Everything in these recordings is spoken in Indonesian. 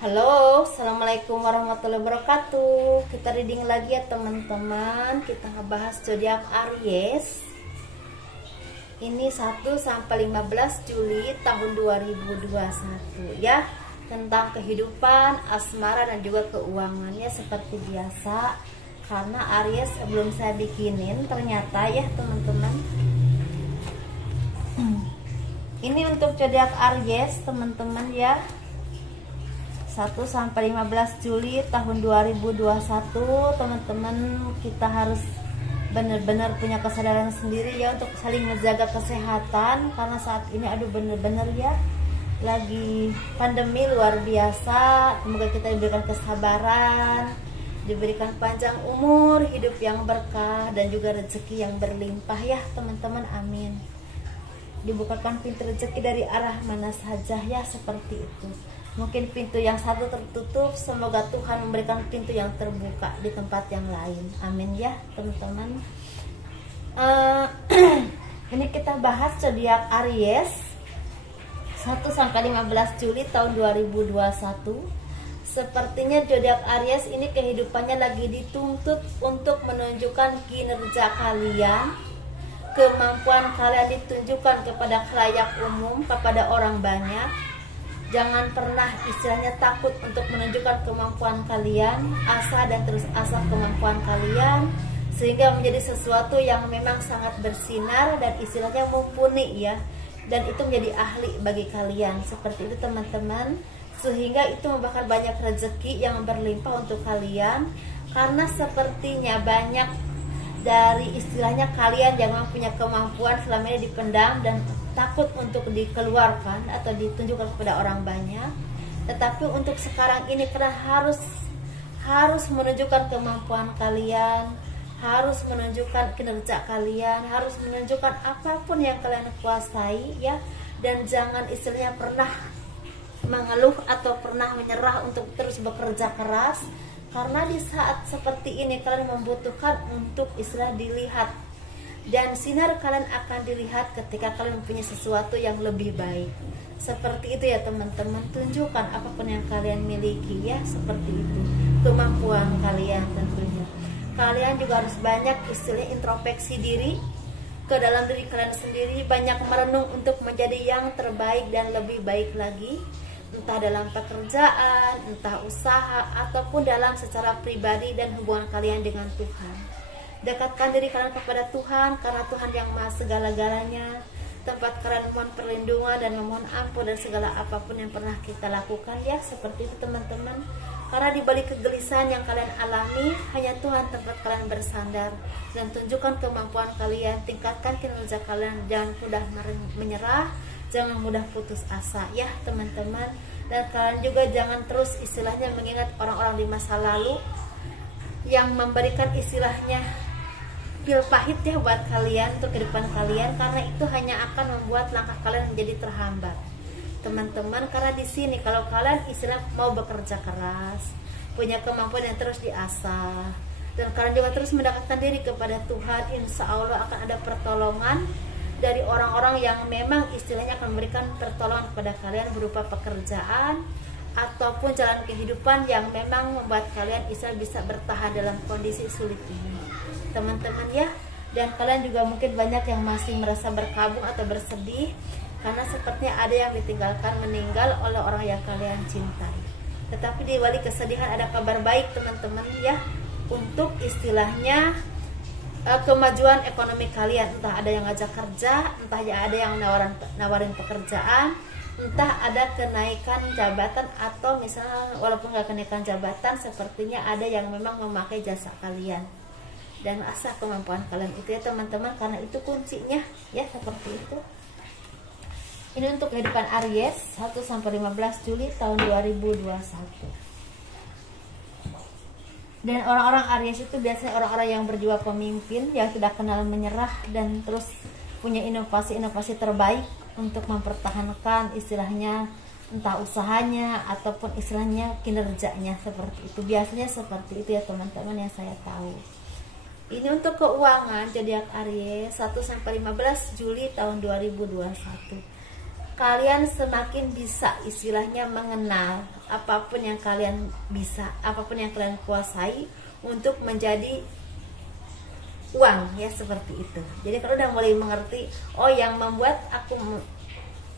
Halo, assalamualaikum warahmatullahi wabarakatuh. Kita reading lagi ya teman-teman. Kita ngebahas zodiak Aries. Ini 1 sampai 15 Juli tahun 2021 ya. Tentang kehidupan, asmara dan juga keuangannya seperti biasa. Karena Aries sebelum saya bikinin ternyata ya teman-teman. Ini untuk zodiak Aries teman-teman ya. 1 sampai 15 Juli tahun 2021 teman-teman, kita harus benar-benar punya kesadaran sendiri ya untuk saling menjaga kesehatan karena saat ini benar-benar ya lagi pandemi luar biasa. Semoga kita diberikan kesabaran, diberikan panjang umur, hidup yang berkah dan juga rezeki yang berlimpah ya teman-teman, amin. Dibukakan pintu rezeki dari arah mana saja ya, seperti itu. Mungkin pintu yang satu tertutup, semoga Tuhan memberikan pintu yang terbuka di tempat yang lain, amin ya teman-teman. Ini kita bahas zodiak Aries 1 sampai 15 Juli tahun 2021. Sepertinya zodiak Aries ini kehidupannya lagi dituntut untuk menunjukkan kinerja kalian, kemampuan kalian ditunjukkan kepada khalayak umum, kepada orang banyak. Jangan pernah istilahnya takut untuk menunjukkan kemampuan kalian, asa dan terus asa kemampuan kalian sehingga menjadi sesuatu yang memang sangat bersinar dan istilahnya mumpuni ya, dan itu menjadi ahli bagi kalian, seperti itu teman-teman. Sehingga itu membakar banyak rezeki yang berlimpah untuk kalian, karena sepertinya banyak dari istilahnya kalian yang mempunyai kemampuan selama ini dipendam dan takut untuk dikeluarkan atau ditunjukkan kepada orang banyak. Tetapi untuk sekarang ini karena harus menunjukkan kemampuan kalian, harus menunjukkan kinerja kalian, harus menunjukkan apapun yang kalian kuasai ya, dan jangan istilahnya pernah mengeluh atau pernah menyerah untuk terus bekerja keras, karena di saat seperti ini kalian membutuhkan untuk istilah dilihat, dan sinar kalian akan dilihat ketika kalian mempunyai sesuatu yang lebih baik. Seperti itu ya teman-teman, tunjukkan apapun yang kalian miliki ya, seperti itu kemampuan kalian. Tentunya kalian juga harus banyak istilahnya introspeksi diri ke dalam diri kalian sendiri, banyak merenung untuk menjadi yang terbaik dan lebih baik lagi, entah dalam pekerjaan, entah usaha, ataupun dalam secara pribadi dan hubungan kalian dengan Tuhan. Dekatkan diri kalian kepada Tuhan, karena Tuhan yang maha segala-galanya. Tempat kalian memohon perlindungan dan memohon ampun dan segala apapun yang pernah kita lakukan ya, seperti itu teman-teman. Karena di balik kegelisahan yang kalian alami, hanya Tuhan tempat kalian bersandar. Dan tunjukkan kemampuan kalian, tingkatkan kinerja kalian, jangan mudah menyerah, jangan mudah putus asa ya teman-teman. Dan kalian juga jangan terus istilahnya mengingat orang-orang di masa lalu yang memberikan istilahnya pil pahit ya buat kalian untuk kehidupan kalian, karena itu hanya akan membuat langkah kalian menjadi terhambat teman-teman. Karena di sini kalau kalian istilah mau bekerja keras, punya kemampuan yang terus diasah, dan kalian juga terus mendekatkan diri kepada Tuhan, insya Allah akan ada pertolongan dari orang-orang yang memang istilahnya akan memberikan pertolongan kepada kalian berupa pekerjaan ataupun jalan kehidupan yang memang membuat kalian bisa bertahan dalam kondisi sulit ini teman-teman ya. Dan kalian juga mungkin banyak yang masih merasa berkabung atau bersedih karena sepertinya ada yang ditinggalkan, meninggal oleh orang yang kalian cintai. Tetapi di balik kesedihan ada kabar baik teman-teman ya, untuk istilahnya kemajuan ekonomi kalian. Entah ada yang ngajak kerja, entah ya ada yang nawarin pekerjaan, entah ada kenaikan jabatan, atau misalnya walaupun nggak kenaikan jabatan, sepertinya ada yang memang memakai jasa kalian dan asah kemampuan kalian itu ya teman-teman, karena itu kuncinya ya, seperti itu. Ini untuk kehidupan Aries 1 sampai 15 Juli tahun 2021. Dan orang-orang Aries itu biasanya orang-orang yang berjiwa pemimpin, yang tidak kenal menyerah dan terus punya inovasi-inovasi terbaik untuk mempertahankan istilahnya entah usahanya ataupun istilahnya kinerjanya, seperti itu. Biasanya seperti itu ya teman-teman yang saya tahu. Ini untuk keuangan zodiak Aries 1 sampai 15 Juli tahun 2021. kalian semakin bisa istilahnya mengenal apapun yang kalian bisa, apapun yang kalian kuasai untuk menjadi uang ya, seperti itu. Jadi kalau udah mulai mengerti, oh yang membuat aku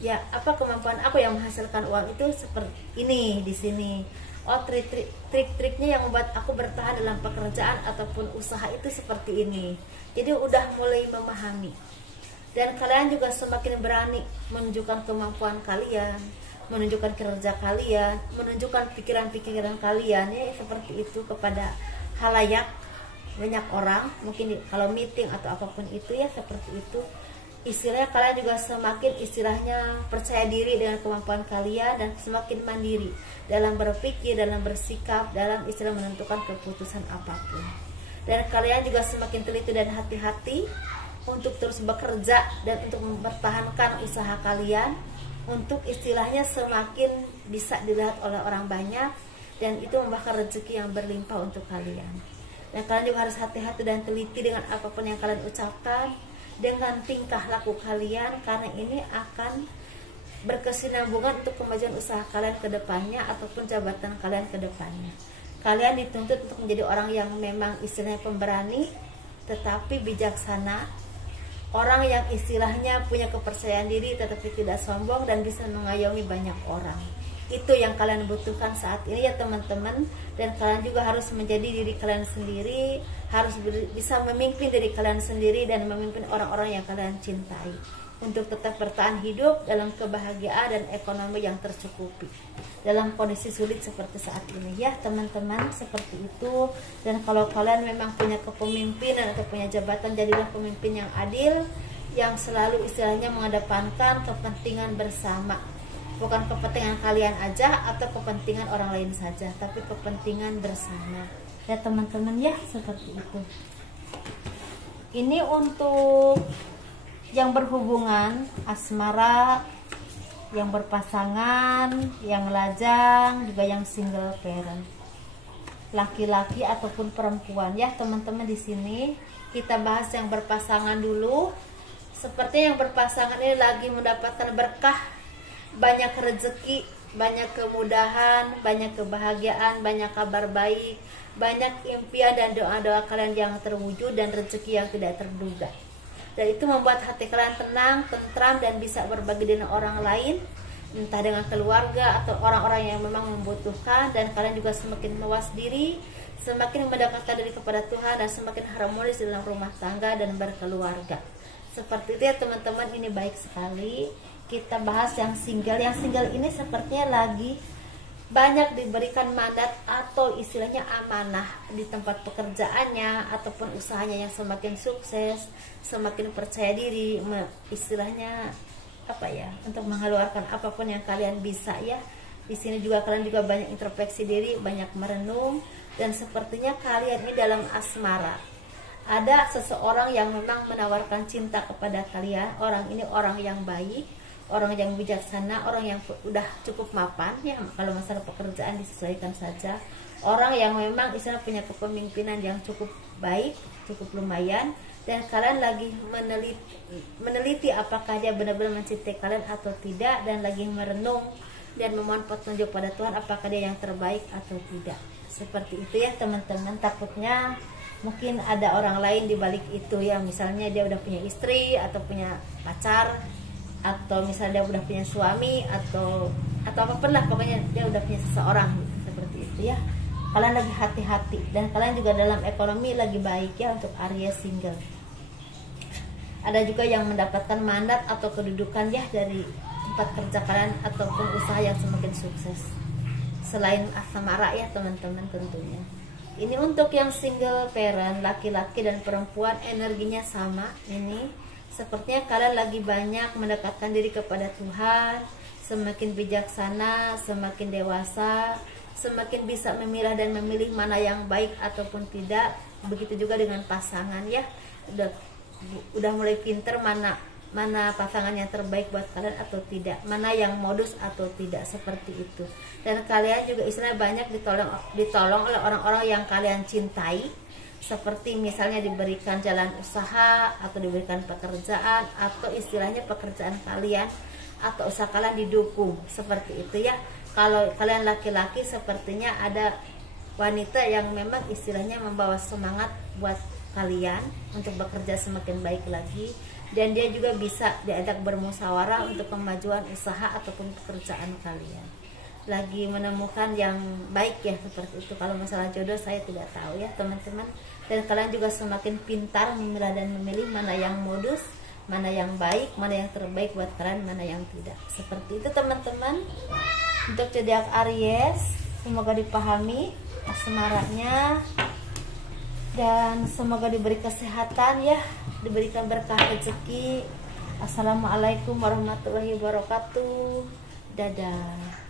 ya apa kemampuan aku yang menghasilkan uang itu seperti ini di sini. Oh trik-triknya yang membuat aku bertahan dalam pekerjaan ataupun usaha itu seperti ini. Jadi udah mulai memahami. Dan kalian juga semakin berani menunjukkan kemampuan kalian, menunjukkan kerja kalian, menunjukkan pikiran-pikiran kalian ya seperti itu kepada halayak, banyak orang. Mungkin kalau meeting atau apapun itu ya seperti itu. Istilahnya kalian juga semakin istilahnya percaya diri dengan kemampuan kalian dan semakin mandiri dalam berpikir, dalam bersikap, dalam istilah menentukan keputusan apapun. Dan kalian juga semakin teliti dan hati-hati untuk terus bekerja dan untuk mempertahankan usaha kalian, untuk istilahnya semakin bisa dilihat oleh orang banyak, dan itu membawa rezeki yang berlimpah untuk kalian. Dan kalian juga harus hati-hati dan teliti dengan apapun yang kalian ucapkan, dengan tingkah laku kalian, karena ini akan berkesinambungan untuk kemajuan usaha kalian ke depannya ataupun jabatan kalian ke depannya. Kalian dituntut untuk menjadi orang yang memang istilahnya pemberani tetapi bijaksana, orang yang istilahnya punya kepercayaan diri tetapi tidak sombong dan bisa mengayomi banyak orang. Itu yang kalian butuhkan saat ini ya teman-teman. Dan kalian juga harus menjadi diri kalian sendiri, harus bisa memimpin diri kalian sendiri dan memimpin orang-orang yang kalian cintai, untuk tetap bertahan hidup dalam kebahagiaan dan ekonomi yang tercukupi dalam kondisi sulit seperti saat ini ya teman-teman, seperti itu. Dan kalau kalian memang punya kepemimpinan atau punya jabatan, jadilah pemimpin yang adil, yang selalu istilahnya mengedepankan kepentingan bersama, bukan kepentingan kalian aja atau kepentingan orang lain saja, tapi kepentingan bersama ya teman-teman ya, seperti itu. Ini untuk yang berhubungan asmara, yang berpasangan, yang lajang, juga yang single parent, laki-laki ataupun perempuan ya teman-teman. Di sini kita bahas yang berpasangan dulu. Seperti yang berpasangan ini lagi mendapatkan berkah, banyak rezeki, banyak kemudahan, banyak kebahagiaan, banyak kabar baik, banyak impian dan doa-doa kalian yang terwujud dan rezeki yang tidak terduga. Dan itu membuat hati kalian tenang, tentram, dan bisa berbagi dengan orang lain, entah dengan keluarga atau orang-orang yang memang membutuhkan. Dan kalian juga semakin mawas diri, semakin mendekatkan diri kepada Tuhan, dan semakin harmonis dalam rumah tangga dan berkeluarga. Seperti itu ya teman-teman, ini baik sekali. Kita bahas yang single. Yang single ini sepertinya lagi banyak diberikan mandat atau istilahnya amanah di tempat pekerjaannya ataupun usahanya yang semakin sukses, semakin percaya diri, istilahnya apa ya, untuk mengeluarkan apapun yang kalian bisa ya. Di sini juga kalian juga banyak introspeksi diri, banyak merenung, dan sepertinya kalian ini dalam asmara. Ada seseorang yang memang menawarkan cinta kepada kalian. Orang ini orang yang baik, orang yang bijaksana, orang yang udah cukup mapan ya, kalau masalah pekerjaan disesuaikan saja. Orang yang memang istilah punya kepemimpinan yang cukup baik, cukup lumayan, dan kalian lagi meneliti apakah dia benar-benar mencintai kalian atau tidak, dan lagi merenung dan memohon petunjuk pada Tuhan apakah dia yang terbaik atau tidak. Seperti itu ya teman-teman. Takutnya mungkin ada orang lain di balik itu ya, misalnya dia udah punya istri atau punya pacar, atau misalnya dia udah punya suami atau apapun lah, pokoknya dia udah punya seseorang seperti itu ya. Kalian lagi hati-hati, dan kalian juga dalam ekonomi lagi baik ya untuk area single. Ada juga yang mendapatkan mandat atau kedudukan ya dari tempat kerja kalian ataupun usaha yang semakin sukses selain asmara ya teman-teman tentunya. Ini untuk yang single parent, laki-laki dan perempuan, energinya sama ini. Sepertinya kalian lagi banyak mendekatkan diri kepada Tuhan, semakin bijaksana, semakin dewasa, semakin bisa memilah dan memilih mana yang baik ataupun tidak. Begitu juga dengan pasangan ya, udah mulai pinter mana pasangan yang terbaik buat kalian atau tidak, mana yang modus atau tidak, seperti itu. Dan kalian juga istilahnya banyak ditolong oleh orang-orang yang kalian cintai, seperti misalnya diberikan jalan usaha atau diberikan pekerjaan, atau istilahnya pekerjaan kalian atau usaha kalian didukung, seperti itu ya. Kalau kalian laki-laki sepertinya ada wanita yang memang istilahnya membawa semangat buat kalian untuk bekerja semakin baik lagi, dan dia juga bisa diajak bermusyawarah untuk kemajuan usaha ataupun pekerjaan kalian. Lagi menemukan yang baik ya, seperti itu. Kalau masalah jodoh saya tidak tahu ya teman-teman, dan kalian juga semakin pintar memilah dan memilih mana yang modus, mana yang baik, mana yang terbaik buat kalian, mana yang tidak. Seperti itu teman-teman. Untuk zodiak Aries, semoga dipahami asmaranya, dan semoga diberi kesehatan ya, diberikan berkah rezeki. Assalamualaikum warahmatullahi wabarakatuh. Dadah.